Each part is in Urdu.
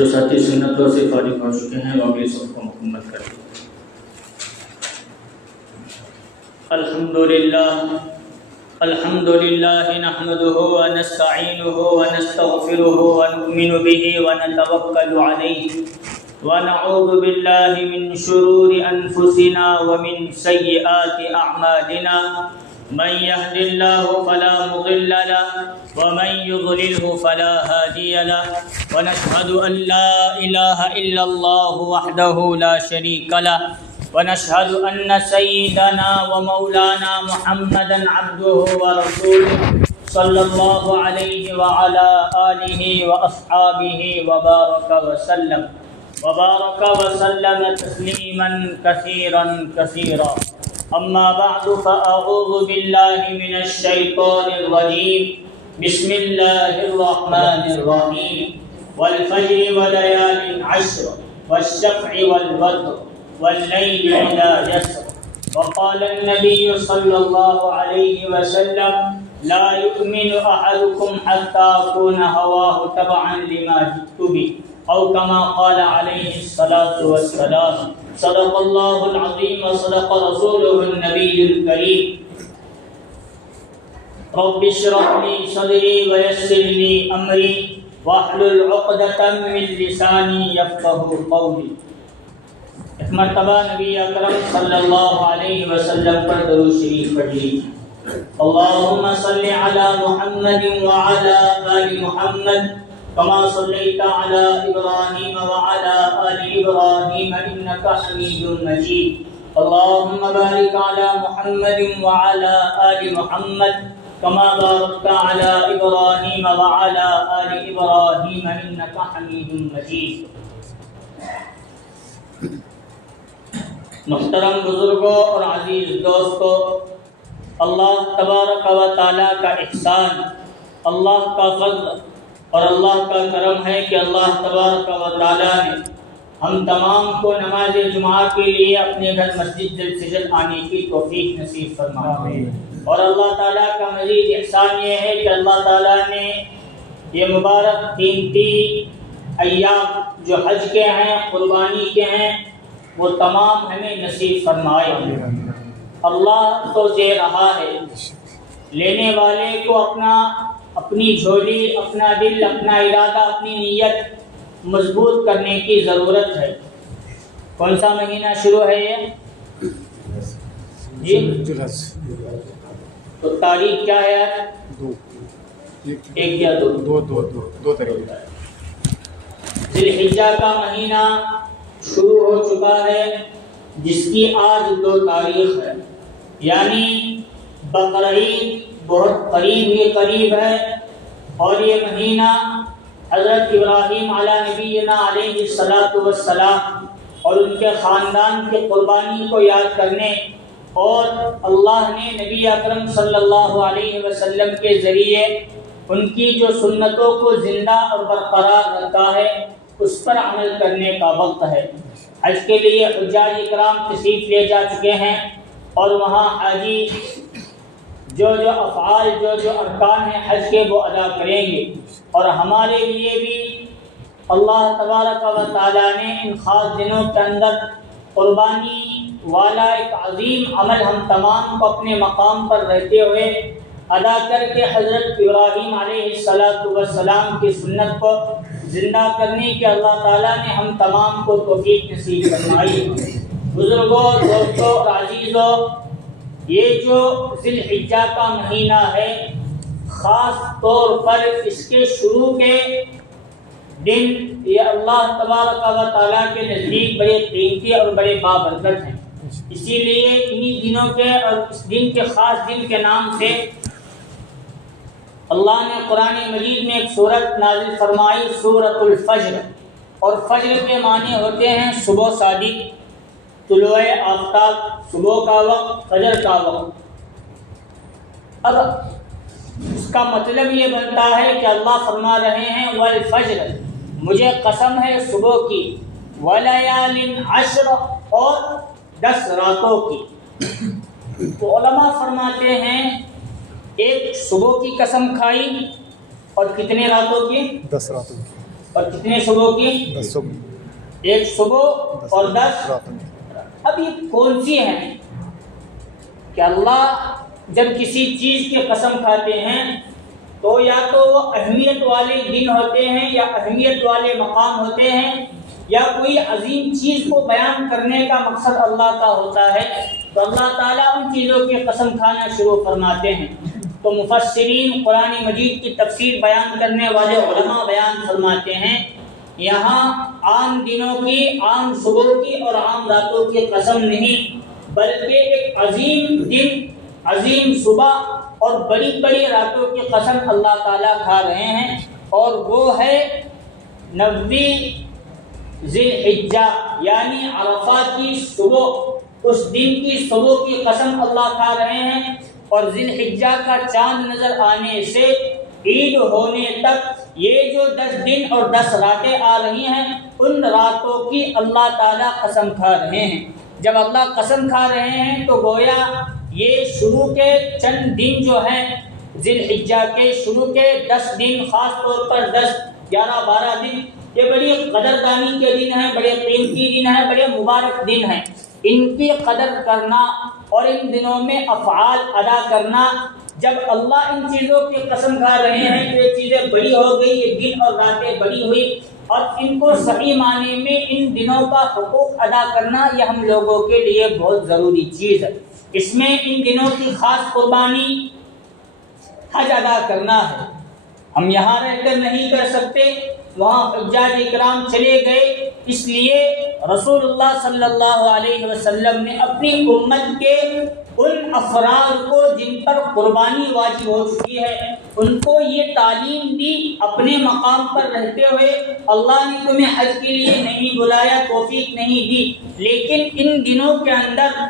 جو ساتھی سنتوں سے فارغ ہو چکے ہیں وہ اگلی صف کو مکمل کر دیں۔ الحمد للہ نحمده ونستعینه ونستغفره ونؤمن به ونتوکل علیہ ونعوذ باللہ من شرور انفسنا ومن سیئات اعمالنا من يهد الله فلا مضل له ومن يضلله فلا هادي له ونشهد ان لا اله الا الله وحده لا شريك له ونشهد ان سيدنا ومولانا محمدا عبده ورسوله صلى الله عليه وعلى آله وأصحابه وبارك وسلم تسليما كثيرا أما بعد فأعوذ بالله من الشيطان الرجيم بسم الله الرحمن الرحيم والفجر وليال عشر والشفع والوتر والليل إذا يسر وقال النبي صلى الله عليه وسلم لا يؤمن أحدكم حتى أكون هواه تبعا لما جئت به أو كما قال عليه الصلاة والسلام صدق الله العظيم وصدق رسوله النبي الكريم رب اشرح لي صدري ويسر لي أمري واحلل عقدة من لساني يفقهوا قولي۔ ایک مرتبہ نبی اکرم صلی اللہ علیہ وسلم پر درود شریف پڑھ لیجیے۔ اللہم صلی علی محمد وعلی آل محمد کما صلیت علی ابراہیم وعلی آل ابراہیم انک حمید مجید۔ اللہم بارک علی محمد وعلی آل محمد کما بارکت علی ابراہیم وعلی آل ابراہیم انک حمید مجید۔ محترم بزرگوں اور عزیز دوستوں، اللہ تبارک و تعالیٰ کا احسان، اللہ کا فضل اور اللہ کا کرم ہے کہ اللہ تبارک و تعالیٰ نے ہم تمام کو نماز جمعہ کے لیے اپنے گھر مسجد جلسجل آنے کی توفیق نصیب فرمائے۔ اور اللہ تعالیٰ کا مزید احسان یہ ہے کہ اللہ تعالیٰ نے یہ مبارک قیمتی ایام جو حج کے ہیں، قربانی کے ہیں، وہ تمام ہمیں نصیب فرمائے۔ اللہ تو دے رہا ہے، لینے والے کو اپنی جھولی، اپنا دل، اپنا ارادہ، اپنی نیت مضبوط کرنے کی ضرورت ہے۔ کون سا مہینہ شروع ہے یہ؟ جی تو تاریخ کیا ہے؟ ایک یا دو تاریخ۔ ذی الحجہ کا مہینہ شروع ہو چکا ہے، جس کی آج 2 تاریخ ہے، یعنی بقرعید بہت قریب ہے۔ اور یہ مہینہ حضرت ابراہیم علیہ نبینا علیہ الصلاۃ والسلام اور ان کے خاندان کی قربانی کو یاد کرنے اور اللہ نے نبی اکرم صلی اللہ علیہ وسلم کے ذریعے ان کی جو سنتوں کو زندہ اور برقرار رکھا ہے اس پر عمل کرنے کا وقت ہے۔ حج کے لیے حجاج اکرام تشریف لے جا چکے ہیں اور وہاں حاجی جو افعال جو ارکان ہیں حج کے وہ ادا کریں گے۔ اور ہمارے لیے بھی اللہ تبارک و تعالیٰ نے ان خاص دنوں کے اندر قربانی والا ایک عظیم عمل ہم تمام کو اپنے مقام پر رہتے ہوئے ادا کر کے حضرت ابراہیم علیہ السلام کی سنت کو زندہ کرنے کے اللہ تعالیٰ نے ہم تمام کو توفیق نصیب فرمائی۔ بزرگوں، دوستوں اور عزیزوں، یہ جو ذی الحجہ کا مہینہ ہے، خاص طور پر اس کے شروع کے دن یہ اللہ تبارک و تعالیٰ کے نزدیک بڑے قیمتی اور بڑے بابرکت ہیں۔ اسی لیے انہی دنوں کے اور اس دن کے خاص دن کے نام سے اللہ نے قرآن مجید میں ایک سورت نازل فرمائی، سورۃ الفجر۔ اور فجر کے معنی ہوتے ہیں صبح صادق، طلوع آفتاب، صبح کا وقت، فجر کا وقت۔ اب اس کا مطلب یہ بنتا ہے کہ اللہ فرما رہے ہیں والفجر، مجھے قسم ہے صبح کی، ولیال عشر، اور 10 راتوں کی۔ تو علماء فرماتے ہیں ایک صبح کی قسم کھائی اور کتنے راتوں کی؟ 10 راتوں کی۔ اور کتنے صبح کی؟ 10 صبح، ایک صبح اور 10 راتوں میں۔ اب یہ کون سی ہیں کہ اللہ جب کسی چیز کی قسم کھاتے ہیں تو یا تو وہ اہمیت والے دن ہوتے ہیں یا اہمیت والے مقام ہوتے ہیں یا کوئی عظیم چیز کو بیان کرنے کا مقصد اللہ کا ہوتا ہے، تو اللہ تعالیٰ ان چیزوں کی قسم کھانا شروع فرماتے ہیں۔ تو مفسرین قرآن مجید کی تفسیر بیان کرنے والے علماء بیان فرماتے ہیں یہاں عام دنوں کی، عام صبح کی اور عام راتوں کی قسم نہیں، بلکہ ایک عظیم دن، عظیم صبح اور بڑی بڑی راتوں کی قسم اللہ تعالیٰ کھا رہے ہیں، اور وہ ہے 90 ذی الحجہ یعنی عرفات کی صبح، اس دن کی صبح کی قسم اللہ کھا رہے ہیں، اور ذی الحجہ کا چاند نظر آنے سے عید ہونے تک یہ جو 10 دن اور 10 راتیں آ رہی ہیں ان راتوں کی اللہ تعالیٰ قسم کھا رہے ہیں۔ جب اللہ قسم کھا رہے ہیں تو گویا یہ شروع کے چند دن جو ہیں ذی الحجہ کے شروع کے 10 دن، خاص طور پر 10، 11، 12 دن، یہ بڑی قدردانی کے دن ہیں، بڑے قیمتی دن ہیں، بڑے مبارک دن ہیں۔ ان کی قدر کرنا اور ان دنوں میں افعال ادا کرنا، جب اللہ ان چیزوں کی قسم کھا رہے ہیں کہ یہ چیزیں بڑی ہو گئی، یہ دن اور راتیں بڑی ہوئی، اور ان کو صحیح معنی میں ان دنوں کا حقوق ادا کرنا یہ ہم لوگوں کے لیے بہت ضروری چیز ہے۔ اس میں ان دنوں کی خاص قربانی حج ادا کرنا ہے۔ ہم یہاں رہ کر نہیں کر سکتے، وہاں حجاج اکرام چلے گئے، اس لیے رسول اللہ صلی اللہ علیہ وسلم نے اپنی امت کے ان افراد کو جن پر قربانی واجب ہو چکی ہے ان کو یہ تعلیم دی اپنے مقام پر رہتے ہوئے۔ اللہ نے تمہیں حج کے لیے نہیں بلایا، توفیق نہیں دی، لیکن ان دنوں کے اندر،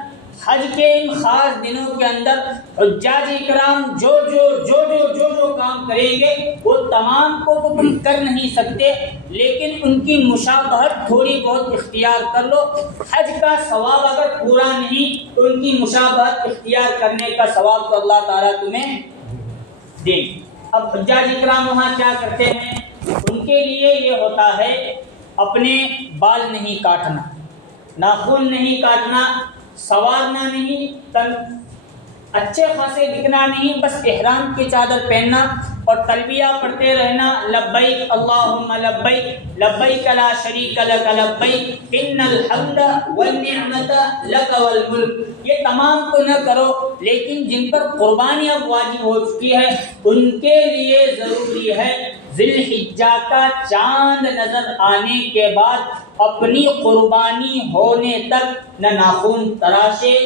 حج کے ان خاص دنوں کے اندر حجاج اکرام جو کام کریں گے وہ تمام کو تو تم کر نہیں سکتے، لیکن ان کی مشابہت تھوڑی بہت اختیار کر لو۔ حج کا ثواب اگر پورا نہیں تو ان کی مشابہت اختیار کرنے کا ثواب تو اللہ تعالیٰ تمہیں دے۔ اب حجاج اکرام وہاں کیا کرتے ہیں؟ ان کے لیے یہ ہوتا ہے اپنے بال نہیں کاٹنا، ناخن نہیں کاٹنا، سوارنا نہیں، اچھے خاصے دکھنا نہیں، بس احرام کی چادر پہننا اور تلبیہ پڑھتے رہنا، لبیک اللہم لبیک لبیک لا شریک لک لبیک ان الحمد والنعمت لک والملک۔ یہ تمام تو نہ کرو، لیکن جن پر قربانی اب واجب ہو چکی ہے ان کے لیے ضروری ہے ذی الحجہ کا چاند نظر آنے کے بعد اپنی قربانی ہونے تک نہ ناخن تراشے،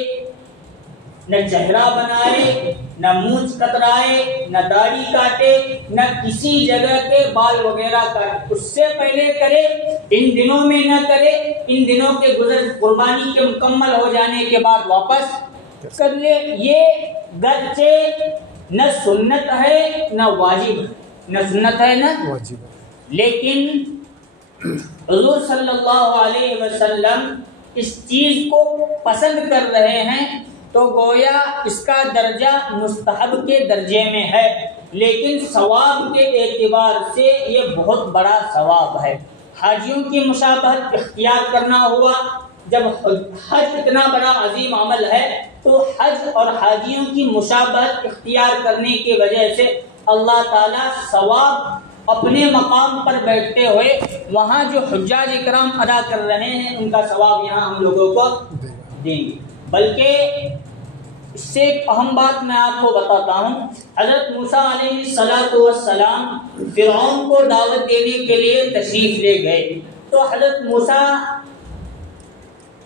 نہ چہرہ بنائے، نہ مونچھ کترائے، نہ داڑھی کاٹے، نہ کسی جگہ کے بال وغیرہ کاٹے، اس سے پہلے کرے، ان دنوں میں نہ کرے، ان دنوں کے قربانی کے مکمل ہو جانے کے بعد واپس کر لے۔ یہ گرچہ نہ سنت ہے نہ واجب ہے، نہ سنت ہے نہ واجب، لیکن حضور صلی اللہ علیہ وسلم اس چیز کو پسند کر رہے ہیں تو گویا اس کا درجہ مستحب کے درجے میں ہے، لیکن ثواب کے اعتبار سے یہ بہت بڑا ثواب ہے۔ حاجیوں کی مشابہت اختیار کرنا ہوا، جب حج اتنا بڑا عظیم عمل ہے تو حج اور حاجیوں کی مشابہت اختیار کرنے کی وجہ سے اللہ تعالیٰ ثواب اپنے مقام پر بیٹھتے ہوئے وہاں جو حجاج اکرام ادا کر رہے ہیں ان کا ثواب یہاں ہم لوگوں کو دیں گے۔ بلکہ اس سے ایک اہم بات میں آپ کو بتاتا ہوں، حضرت موسیٰ علیہ السلام فرعون کو دعوت دینے کے لیے تشریف لے گئے، تو حضرت موسیٰ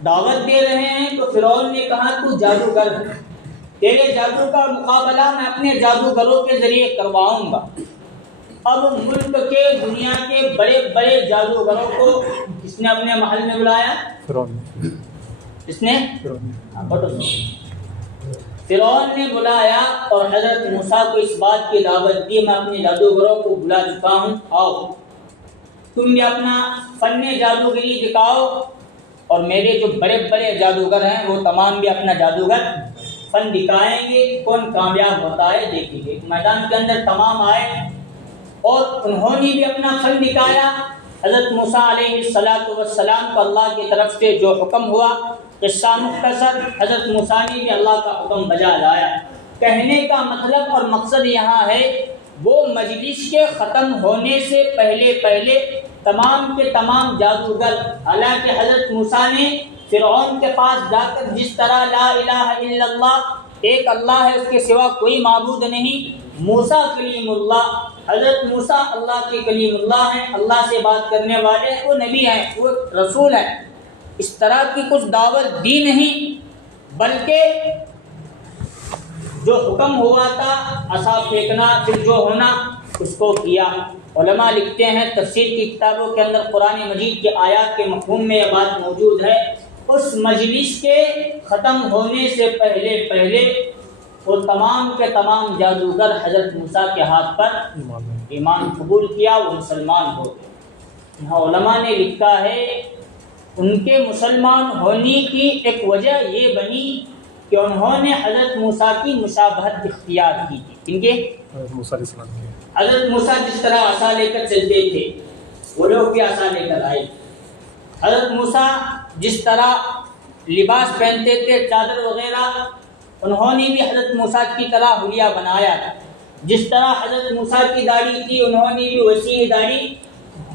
دعوت دے رہے ہیں تو فرعون نے کہا تو جادوگر ہے، تیرے جادو کا مقابلہ میں اپنے جادوگروں کے ذریعے کرواؤں گا۔ اب ملک کے، دنیا کے بڑے بڑے جادوگروں کو کس نے اپنے محل میں بلایا؟ اس نے فرعون نے بلایا اور حضرت موسیٰ کو اس بات کی دعوت دی، میں اپنے جادوگروں کو بلا چکا ہوں، آؤ تم بھی اپنا فن جادوگری دکھاؤ، اور میرے جو بڑے بڑے جادوگر ہیں وہ تمام بھی اپنا جادوگر فن دکھائیں گے، کون کامیاب ہوتا ہے دیکھیں گے۔ میدان کے اندر تمام آئے اور انہوں نے بھی اپنا فن دکھایا، حضرت موسیٰ علیہ السلام کو اللہ کی طرف سے جو حکم ہوا، قصہ مختصر، حضرت موسیٰ نے بھی اللہ کا حکم بجا لایا۔ کہنے کا مطلب اور مقصد یہاں ہے وہ مجلس کے ختم ہونے سے پہلے تمام کے تمام جادوگر، حالانکہ حضرت موسیٰ نے فرعون کے پاس جا کر جس طرح لا الہ الا اللہ، ایک اللہ ہے اس کے سوا کوئی معبود نہیں، موسیٰ کلیم اللہ، حضرت موسیٰ اللہ کے کلیم اللہ ہیں، اللہ سے بات کرنے والے، وہ نبی ہیں، وہ رسول ہیں، اس طرح کی کچھ دعوت دی نہیں، بلکہ جو حکم ہوا تھا عصا پھینکنا، پھر جو ہونا اس کو کیا۔ علماء لکھتے ہیں تفسیر کی کتابوں کے اندر قرآن مجید کے آیات کے مفہوم میں یہ بات موجود ہے، اس مجلس کے ختم ہونے سے پہلے وہ تمام کے تمام جادوگر حضرت موسیٰ کے ہاتھ پر ایمان قبول کیا، وہ مسلمان ہو گئے۔ یہاں علماء نے لکھا ہے ان کے مسلمان ہونے کی ایک وجہ یہ بنی کہ انہوں نے حضرت موسیٰ کی مشابہت اختیار کی تھی۔ ان کے حضرت موسیٰ جس طرح عصا لے کر چلتے تھے وہ لوگ بھی عصا لے کر آئے، حضرت موسیٰ جس طرح لباس پہنتے تھے چادر وغیرہ، انہوں نے بھی حضرت موسیٰ کی طرح حلیہ بنایا تھا، جس طرح حضرت موسیٰ کی داڑھی تھی انہوں نے بھی وسیع داڑھی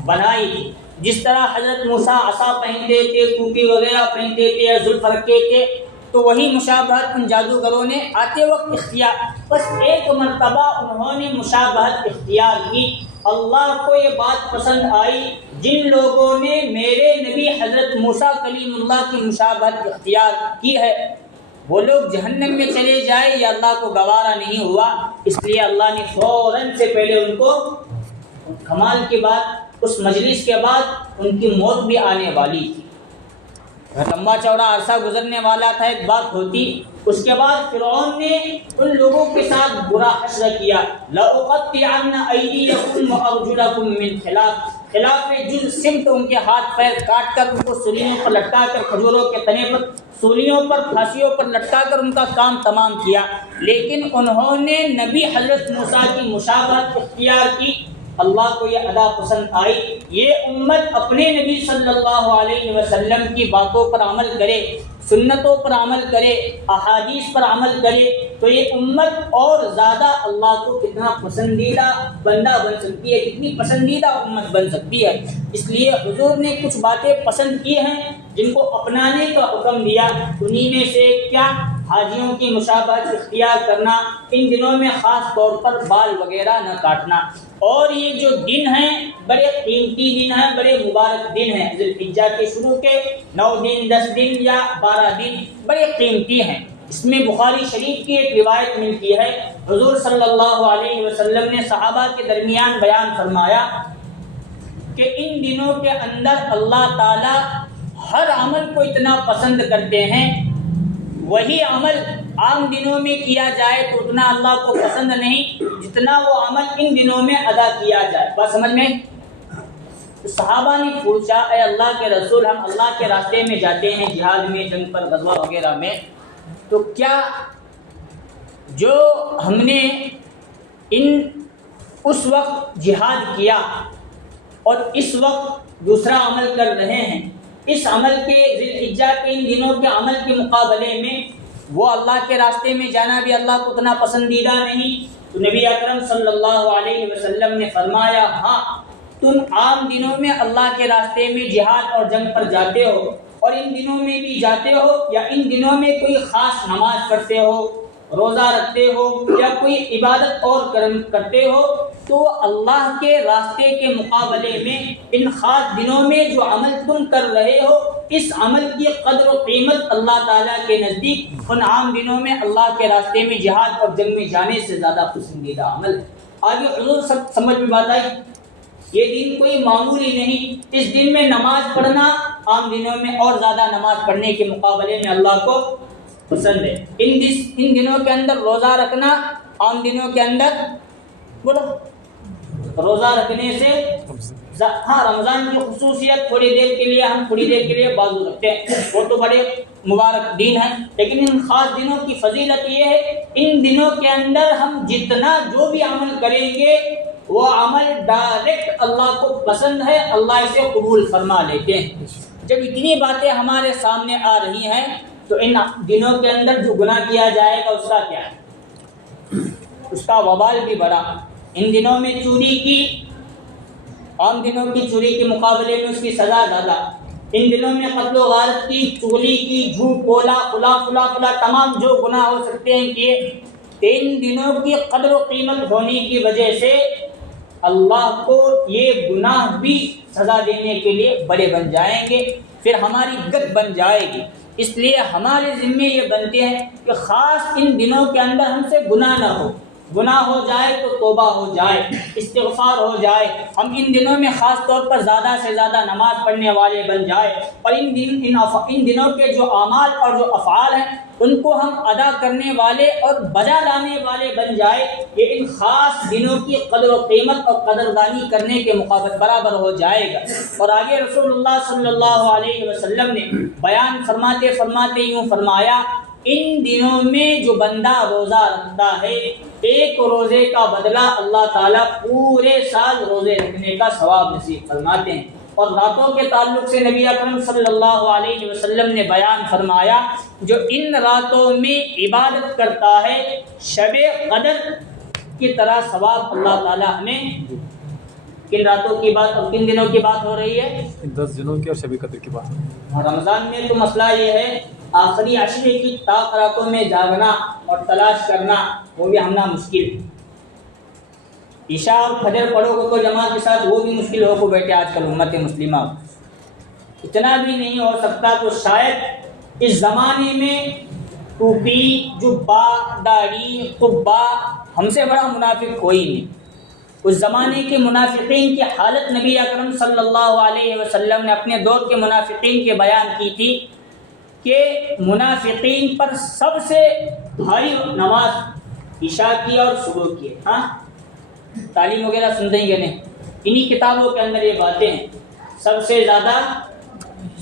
بنائی تھی، جس طرح حضرت موسیٰ عصا پہنتے تھے، ٹوپی وغیرہ پہنتے تھے یا زلف رکھتے تھے، تو وہی مشابہت ان جادوگروں نے آتے وقت اختیار، بس ایک مرتبہ انہوں نے مشابہت اختیار کی، اللہ کو یہ بات پسند آئی، جن لوگوں نے میرے نبی حضرت موسیٰ کلیم اللہ کی مشابہت اختیار کی ہے وہ لوگ جہنم میں چلے جائے، یا اللہ کو گوارا نہیں ہوا، اس لیے اللہ نے فوراً سے پہلے ان کو، کمال کی بات اس مجلس کے بعد ان کی موت بھی آنے والی تھی، لمبا چوڑا عرصہ گزرنے والا تھا، ایک بات ہوتی، اس کے بعد فرعون نے ان لوگوں کے ساتھ برا حشر کیا، لَأُقَطِّعَنَّ أَيْدِيَكُمْ وَأَرْجُلَكُمْ مِنْ خلاف جز سمت ان کے ہاتھ پیر کاٹ کر ان کو سولیوں پر لٹکا کر، کھجوروں کے تنے پر سولیوں پر پھانسیوں پر لٹکا کر ان کا کام تمام کیا، لیکن انہوں نے نبی حضرت موسیٰ کی مشابہت اختیار کی، اللہ کو یہ ادا پسند آئی، یہ امت اپنے نبی صلی اللہ علیہ وسلم کی باتوں پر عمل کرے، سنتوں پر عمل کرے، احادیث پر عمل کرے، تو یہ امت اور زیادہ اللہ کو کتنا پسندیدہ بندہ بن سکتی ہے، کتنی پسندیدہ امت بن سکتی ہے۔ اس لیے حضور نے کچھ باتیں پسند کی ہیں جن کو اپنانے کا حکم دیا، انہی میں سے کیا، حاجیوں کی مشابہت اختیار کرنا، ان دنوں میں خاص طور پر بال وغیرہ نہ کاٹنا، اور یہ جو دن ہیں بڑے قیمتی دن ہیں، بڑے مبارک دن ہیں، ذی الحجہ کے شروع کے 9 دن 10 دن یا 12 دن بڑے قیمتی ہیں۔ اس میں بخاری شریف کی ایک روایت ملتی ہے، حضور صلی اللہ علیہ وسلم نے صحابہ کے درمیان بیان فرمایا کہ ان دنوں کے اندر اللہ تعالی ہر عمل کو اتنا پسند کرتے ہیں، وہی عمل عام دنوں میں کیا جائے تو اتنا اللہ کو پسند نہیں جتنا وہ عمل ان دنوں میں ادا کیا جائے۔ بات سمجھ میں؟ صحابہ نے پوچھا، اے اللہ کے رسول، ہم اللہ کے راستے میں جاتے ہیں، جہاد میں، جنگ پر، غزوہ وغیرہ میں، تو کیا جو ہم نے اس وقت جہاد کیا اور اس وقت دوسرا عمل کر رہے ہیں، اس عمل کے ذی الحجہ کے ان دنوں کے عمل کے مقابلے میں وہ اللہ کے راستے میں جانا بھی اللہ کو اتنا پسندیدہ نہیں؟ تو نبی اکرم صلی اللہ علیہ وسلم نے فرمایا، ہاں تم عام دنوں میں اللہ کے راستے میں جہاد اور جنگ پر جاتے ہو اور ان دنوں میں بھی جاتے ہو، یا ان دنوں میں کوئی خاص نماز پڑھتے ہو، روزہ رکھتے ہو یا کوئی عبادت اور کرتے ہو، تو اللہ کے راستے کے مقابلے میں ان خاص دنوں میں جو عمل تم کر رہے ہو، اس عمل کی قدر و قیمت اللہ تعالیٰ کے نزدیک ان عام دنوں میں اللہ کے راستے میں جہاد اور جنگ میں جانے سے زیادہ پسندیدہ عمل ہے۔ آگے حضور سب سمجھ میں بات آئی، یہ دن کوئی معمولی نہیں، اس دن میں نماز پڑھنا عام دنوں میں اور زیادہ نماز پڑھنے کے مقابلے میں اللہ کو پسند ہے۔ ان دنوں کے اندر روزہ رکھنا عام دنوں کے اندر، بولو، روزہ رکھنے سے، ہاں رمضان کی خصوصیت تھوڑی دیر کے لیے بازو رکھتے ہیں، وہ تو بڑے مبارک دن ہیں، لیکن ان خاص دنوں کی فضیلت یہ ہے، ان دنوں کے اندر ہم جتنا جو بھی عمل کریں گے وہ عمل ڈائریکٹ اللہ کو پسند ہے، اللہ اسے قبول فرما لیتے ہیں۔ جب اتنی باتیں ہمارے سامنے آ رہی ہیں تو ان دنوں کے اندر جو گناہ کیا جائے گا اس کا کیا ہے؟ اس کا وبال بھی بڑا۔ ان دنوں میں چوری کی، عام دنوں کی چوری کے مقابلے میں اس کی سزا زیادہ۔ ان دنوں میں قتل و غارت کی، چغلی کی، جھوٹ بولا، فلا تمام جو گناہ ہو سکتے ہیں کیے۔ ان دنوں کی قدر و قیمت ہونے کی وجہ سے اللہ کو یہ گناہ بھی سزا دینے کے لیے بڑے بن جائیں گے، پھر ہماری گت بن جائے گی۔ اس لیے ہمارے ذمے یہ بنتے ہیں کہ خاص ان دنوں کے اندر ہم سے گناہ نہ ہو، گناہ ہو جائے تو توبہ ہو جائے، استغفار ہو جائے، ہم ان دنوں میں خاص طور پر زیادہ سے زیادہ نماز پڑھنے والے بن جائے، اور ان دنوں کے جو اعمال اور جو افعال ہیں ان کو ہم ادا کرنے والے اور بجا لانے والے بن جائے۔ یہ ان خاص دنوں کی قدر و قیمت اور قدردانی کرنے کے مقابل برابر ہو جائے گا۔ اور آگے رسول اللہ صلی اللہ علیہ وسلم نے بیان فرماتے فرماتے یوں فرمایا، ان دنوں میں جو بندہ روزہ رکھتا ہے، ایک روزے کا بدلہ اللہ تعالیٰ پورے سال روزے رکھنے کا ثواب نصیب فرماتے ہیں۔ اور راتوں کے تعلق سے نبی اکرم صلی اللہ علیہ وسلم نے بیان فرمایا، جو ان راتوں میں عبادت کرتا ہے شب قدر کی طرح ثواب اللہ تعالیٰ ہمیں۔ کن راتوں کی بات اور کن دنوں کی بات ہو رہی ہے؟ 10 دنوں کی اور شب قدر کی بات۔ رمضان میں تو مسئلہ یہ ہے آخری عشرے کی طاق راتوں میں جاگنا اور تلاش کرنا، وہ بھی ہمنا مشکل۔ عشاء اور فجر پڑھو گے تو جماعت کے ساتھ، وہ بھی مشکل ہو کو بیٹھے آج کل امت مسلمہ۔ اتنا بھی نہیں ہو سکتا تو شاید اس زمانے میں ٹوپی، جبہ، داڑھی، قبہ، ہم سے بڑا منافق کوئی نہیں۔ اس زمانے کے منافقین کی حالت نبی اکرم صلی اللہ علیہ وسلم نے اپنے دور کے منافقین کے بیان کی تھی کہ منافقین پر سب سے بھاری نماز عشاء کی اور صبح کی۔ ہاں تعلیم وغیرہ سنتے ہیں کہ نہیں؟ انہی کتابوں کے اندر یہ باتیں ہیں۔ سب سے زیادہ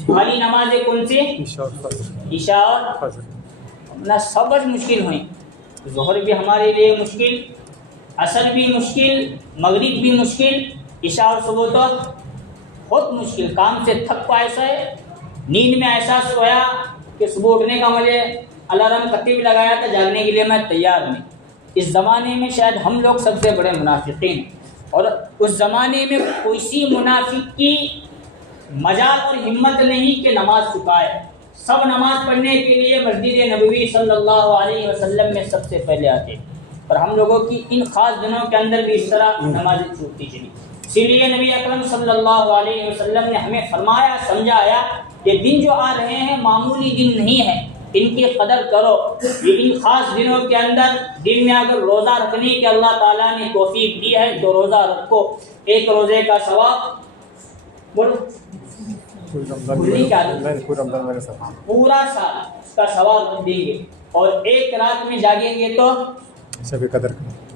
بھاری نمازیں کون سی؟ عشاء اور فجر۔ سبز مشکل ہوئیں، ظہر بھی ہمارے لیے مشکل، عصر بھی مشکل، مغرب بھی مشکل، عشاء اور صبح تو بہت مشکل۔ کام سے تھک پا ایسا ہے، نیند میں ایسا سویا کہ صبح اٹھنے کا مجھے الارم کتب بھی لگایا تھا، جاگنے کے لیے میں تیار نہیں۔ اس زمانے میں شاید ہم لوگ سب سے بڑے منافقین ہیں، اور اس زمانے میں کوئی منافق کی مجال اور ہمت نہیں کہ نماز چکائے۔ سب نماز پڑھنے کے لیے مسجد نبوی صلی اللہ علیہ وسلم میں سب سے پہلے آتے، اور ہم لوگوں کی ان خاص دنوں کے اندر بھی اس طرح نمازیں چھوٹتی چلی۔ اسی لیے نبی اکرم صلی اللہ علیہ وسلم نے ہمیں فرمایا، سمجھایا کہ دن جو آ رہے ہیں معمولی دن نہیں ہے، ان کی قدر کرو۔ یہ ان خاص دنوں کے اندر دن میں اگر روزہ رکھنے کے اللہ تعالیٰ نے توفیق دی ہے تو روزہ رکھو۔ ایک روزے کا ثواب بولو پورا سال اس کا ثواب دیں گے، اور ایک رات میں جاگیں گے تو شب قدر۔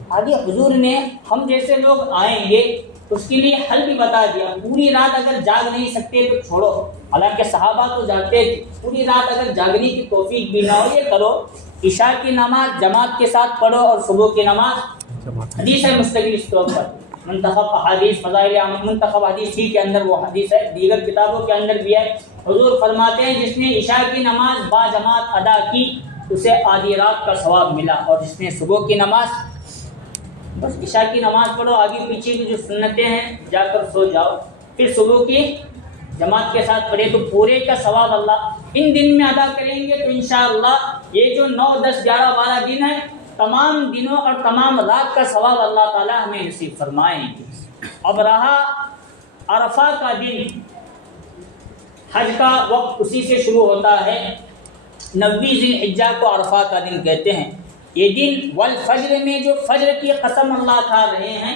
آگے حضور نے ہم جیسے لوگ آئیں گے اس کے لیے حل بھی بتا دیا۔ پوری رات اگر جاگ نہیں سکتے تو چھوڑو، حالانکہ صحابہ تو جاگتے تھے، پوری رات اگر جاگنے کی توفیق بھی نہ ہو، یہ کرو عشاء کی نماز جماعت کے ساتھ پڑھو اور صبح کی نماز۔ حدیث ہے مستقل اس طور پر، منتخب حدیث فضائل منتخب حدیث ہی کے اندر وہ حدیث ہے، دیگر کتابوں کے اندر بھی ہے۔ حضور فرماتے ہیں جس نے عشاء کی نماز با جماعت ادا کی اسے آدھی رات کا ثواب ملا، اور جس نے صبح کی نماز، بس عشاء کی نماز پڑھو، آگے پیچھے کی جو سنتیں ہیں جا کر سو جاؤ، پھر صبح کی جماعت کے ساتھ پڑھے تو پورے کا ثواب اللہ ان دن میں ادا کریں گے تو انشاءاللہ یہ جو 9، 10، 11، 12 دن ہیں، تمام دنوں اور تمام رات کا ثواب اللہ تعالیٰ ہمیں نصیب فرمائیں گے۔ اب رہا عرفہ کا دن، حج کا وقت اسی سے شروع ہوتا ہے، 9 ذی الحجہ کو عرفہ کا دن کہتے ہیں۔ یہ دن والفجر میں جو فجر کی قسم اللہ کھا رہے ہیں،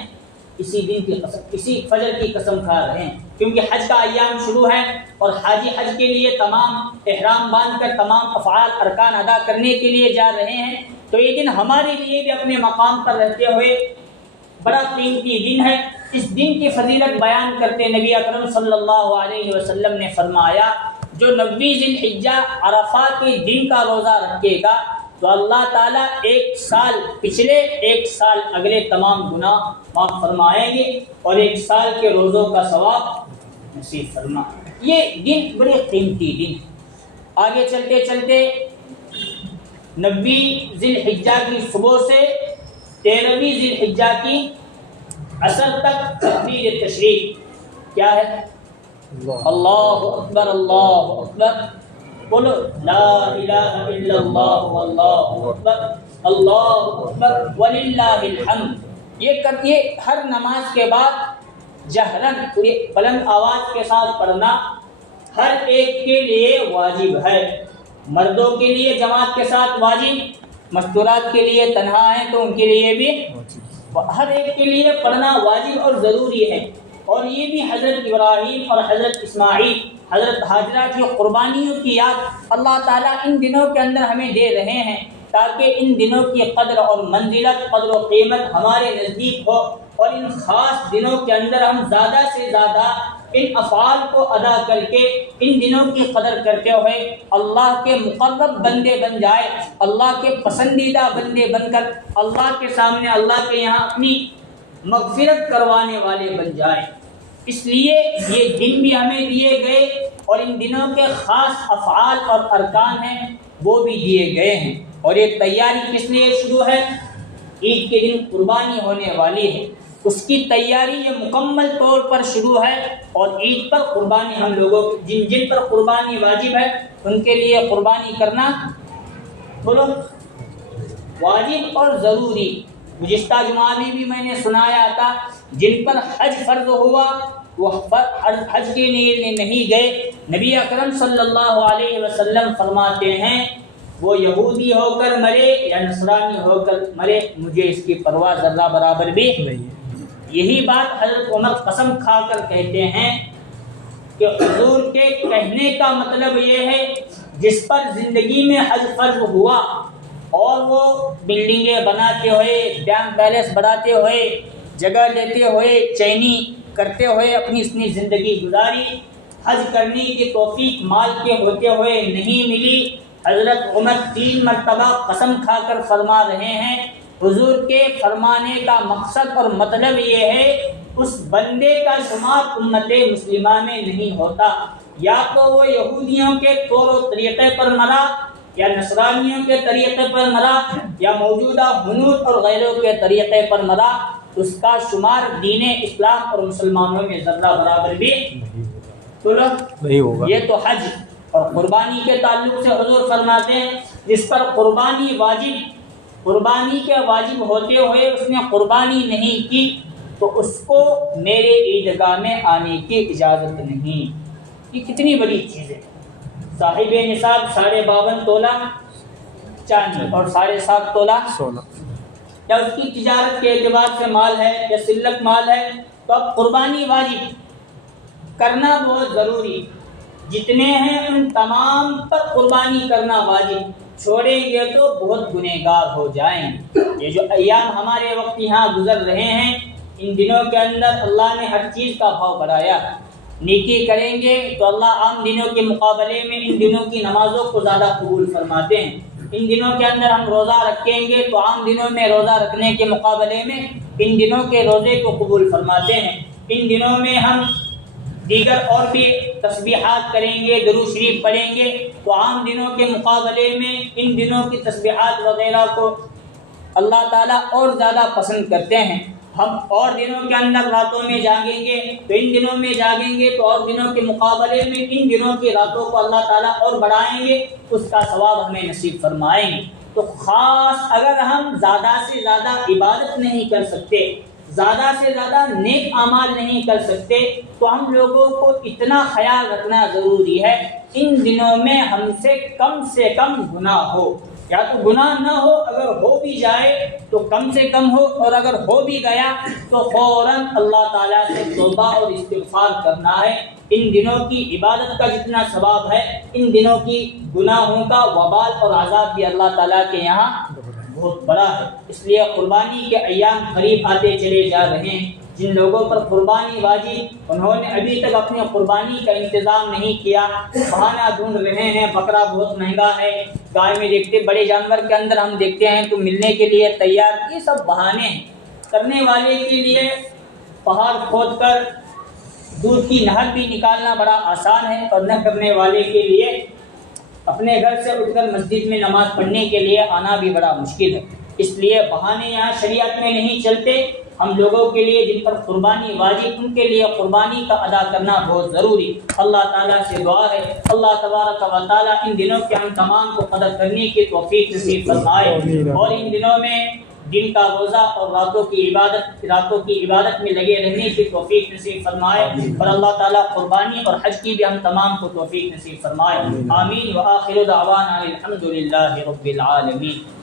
اسی دن کی قسم، اسی فجر کی قسم کھا رہے ہیں، کیونکہ حج کا ایام شروع ہے اور حاجی حج کے لیے تمام احرام باندھ کر تمام افعال ارکان ادا کرنے کے لیے جا رہے ہیں، تو یہ دن ہمارے لیے بھی اپنے مقام پر رہتے ہوئے بڑا قیمتی دن ہے۔ اس دن کی فضیلت بیان کرتے نبی اکرم صلی اللہ علیہ وسلم نے فرمایا، جو 9 ذی الحجہ عرفات کے دن کا روزہ رکھے گا تو اللہ تعالیٰ ایک سال پچھلے، ایک سال اگلے تمام گناہ معاف فرمائیں گے اور 1 سال کے روزوں کا ثواب نصیب فرما۔ یہ دن بڑے قیمتی دن۔ آگے چلتے چلتے 9 ذی الحجہ کی صبح سے 13 ذی الحجہ کی عصر تک تکبیر تشریق کیا ہے؟ اللہ اکبر اللہ اکبر، بولو لا الہ الا اللہ واللہ اکبر اللہ اکبر وللہ الحمد۔ یہ ہر نماز کے بعد جہرن بلند آواز کے ساتھ پڑھنا ہر ایک کے لیے واجب ہے۔ مردوں کے لیے جماعت کے ساتھ واجب، مستورات کے لیے تنہا ہیں تو ان کے لیے بھی ہر ایک کے لیے پڑھنا واجب اور ضروری ہے۔ اور یہ بھی حضرت ابراہیم اور حضرت اسماعیل، حضرت ہاجرہ کی قربانیوں کی یاد اللہ تعالیٰ ان دنوں کے اندر ہمیں دے رہے ہیں، تاکہ ان دنوں کی قدر اور منزلت، قدر و قیمت ہمارے نزدیک ہو، اور ان خاص دنوں کے اندر ہم زیادہ سے زیادہ ان افعال کو ادا کر کے ان دنوں کی قدر کرتے ہوئے اللہ کے مقرب بندے بن جائے، اللہ کے پسندیدہ بندے بن کر اللہ کے سامنے اللہ کے یہاں اپنی مغفرت کروانے والے بن جائیں۔ اس لیے یہ دن بھی ہمیں دیے گئے اور ان دنوں کے خاص افعال اور ارکان ہیں وہ بھی دیے گئے ہیں۔ اور یہ تیاری کس لیے شروع ہے؟ عید کے دن قربانی ہونے والی ہے، اس کی تیاری یہ مکمل طور پر شروع ہے۔ اور عید پر قربانی ہم لوگوں جن پر قربانی واجب ہے ان کے لیے قربانی کرنا بولو واجب اور ضروری۔ گزشتہ جمعہ میں بھی میں نے سنایا تھا، جن پر حج فرض ہوا وہ حج کے لیے نہیں گئے، نبی اکرم صلی اللہ علیہ وسلم فرماتے ہیں وہ یہودی ہو کر مرے یا نصرانی ہو کر مرے، مجھے اس کی پرواہ ذرہ برابر بھی نہیں۔ یہی بات حضرت عمر قسم کھا کر کہتے ہیں کہ حضور کے کہنے کا مطلب یہ ہے جس پر زندگی میں حج فرض ہوا اور وہ بلڈنگیں بناتے ہوئے، بینک بیلنس بڑھاتے ہوئے، جگہ لیتے ہوئے، چینی کرتے ہوئے اپنی زندگی گزاری، حج کرنے کی توفیق مال کے ہوتے ہوئے نہیں ملی، حضرت عمر 3 مرتبہ قسم کھا کر فرما رہے ہیں حضور کے فرمانے کا مقصد اور مطلب یہ ہے اس بندے کا شمار امت مسلمہ میں نہیں ہوتا، یا تو وہ یہودیوں کے طور و طریقے پر مرا یا نصرانیوں کے طریقے پر مرا یا موجودہ ہنود اور غیروں کے طریقے پر مرا، اس کا شمار دین اسلام اور مسلمانوں میں ذرہ برابر بھی نہیں ہوگا۔ یہ تو حج اور قربانی کے تعلق سے حضور فرماتے ہیں جس پر قربانی واجب، قربانی کے واجب ہوتے ہوئے اس نے قربانی نہیں کی تو اس کو میرے عیدگاہ میں آنے کی اجازت نہیں۔ یہ کتنی بڑی چیز ہے۔ صاحب نصاب 52.5 تولہ چاندی اور 7.5 تولہ سونا، یا اس کی تجارت کے اعتبار سے مال ہے یا سلک مال ہے تو اب قربانی واجب کرنا بہت ضروری، جتنے ہیں ان تمام پر قربانی کرنا واجب، چھوڑیں گے تو بہت گنہگار ہو جائیں۔ یہ جو ایام ہمارے وقت یہاں گزر رہے ہیں ان دنوں کے اندر اللہ نے ہر چیز کا بھاؤ بڑھایا، نیکی کریں گے تو اللہ عام دنوں کے مقابلے میں ان دنوں کی نمازوں کو زیادہ قبول فرماتے ہیں، ان دنوں کے اندر ہم روزہ رکھیں گے تو عام دنوں میں روزہ رکھنے کے مقابلے میں ان دنوں کے روزے کو قبول فرماتے ہیں، ان دنوں میں ہم دیگر اور بھی تسبیحات کریں گے، درود شریف پڑھیں گے تو عام دنوں کے مقابلے میں ان دنوں کی تسبیحات وغیرہ کو اللہ تعالیٰ اور زیادہ پسند کرتے ہیں۔ ہم اور دنوں کے اندر راتوں میں جاگیں گے تو ان دنوں میں جاگیں گے تو اور دنوں کے مقابلے میں ان دنوں کی راتوں کو اللہ تعالیٰ اور بڑھائیں گے، اس کا ثواب ہمیں نصیب فرمائیں گے۔ تو خاص اگر ہم زیادہ سے زیادہ عبادت نہیں کر سکتے، زیادہ سے زیادہ نیک اعمال نہیں کر سکتے تو ہم لوگوں کو اتنا خیال رکھنا ضروری ہے ان دنوں میں ہم سے کم گناہ ہو، یا تو گناہ نہ ہو، اگر ہو بھی جائے تو کم سے کم ہو، اور اگر ہو بھی گیا تو فوراً اللہ تعالیٰ سے توبہ اور استغفار کرنا ہے۔ ان دنوں کی عبادت کا جتنا ثواب ہے ان دنوں کی گناہوں کا وبال اور عذاب بھی اللہ تعالیٰ کے یہاں بہت بڑا ہے۔ اس لیے قربانی کے ایام قریب آتے چلے جا رہے ہیں، جن لوگوں پر قربانی واجب انہوں نے ابھی تک اپنی قربانی کا انتظام نہیں کیا، بہانہ ڈھونڈ رہے ہیں، بکرا بہت مہنگا ہے، گائے میں دیکھتے بڑے جانور کے اندر ہم دیکھتے ہیں تو ملنے کے لیے تیار، یہ سب بہانے ہیں۔ کرنے والے کے لیے پہاڑ کھود کر دودھ کی نہر بھی نکالنا بڑا آسان ہے، اور نہ کرنے والے کے لیے اپنے گھر سے اٹھ کر مسجد میں نماز پڑھنے کے لیے آنا بھی بڑا مشکل ہے۔ اس لیے بہانے یہاں شریعت میں نہیں چلتے۔ ہم لوگوں کے لیے جن پر قربانی واجب، ان کے لیے قربانی کا ادا کرنا بہت ضروری۔ اللہ تعالیٰ سے دعا ہے اللہ تبارک و تعالیٰ ان دنوں کے ہم تمام کو قدر کرنے کی توفیق نصیب فرمائے، اور ان دنوں میں دن کا روزہ اور راتوں کی عبادت میں لگے رہنے کی توفیق نصیب فرمائے، اور اللہ تعالیٰ قربانی اور حج کی بھی ہم تمام کو توفیق نصیب فرمائے۔ آمین وآخر دعوانا الحمدللہ رب العالمین۔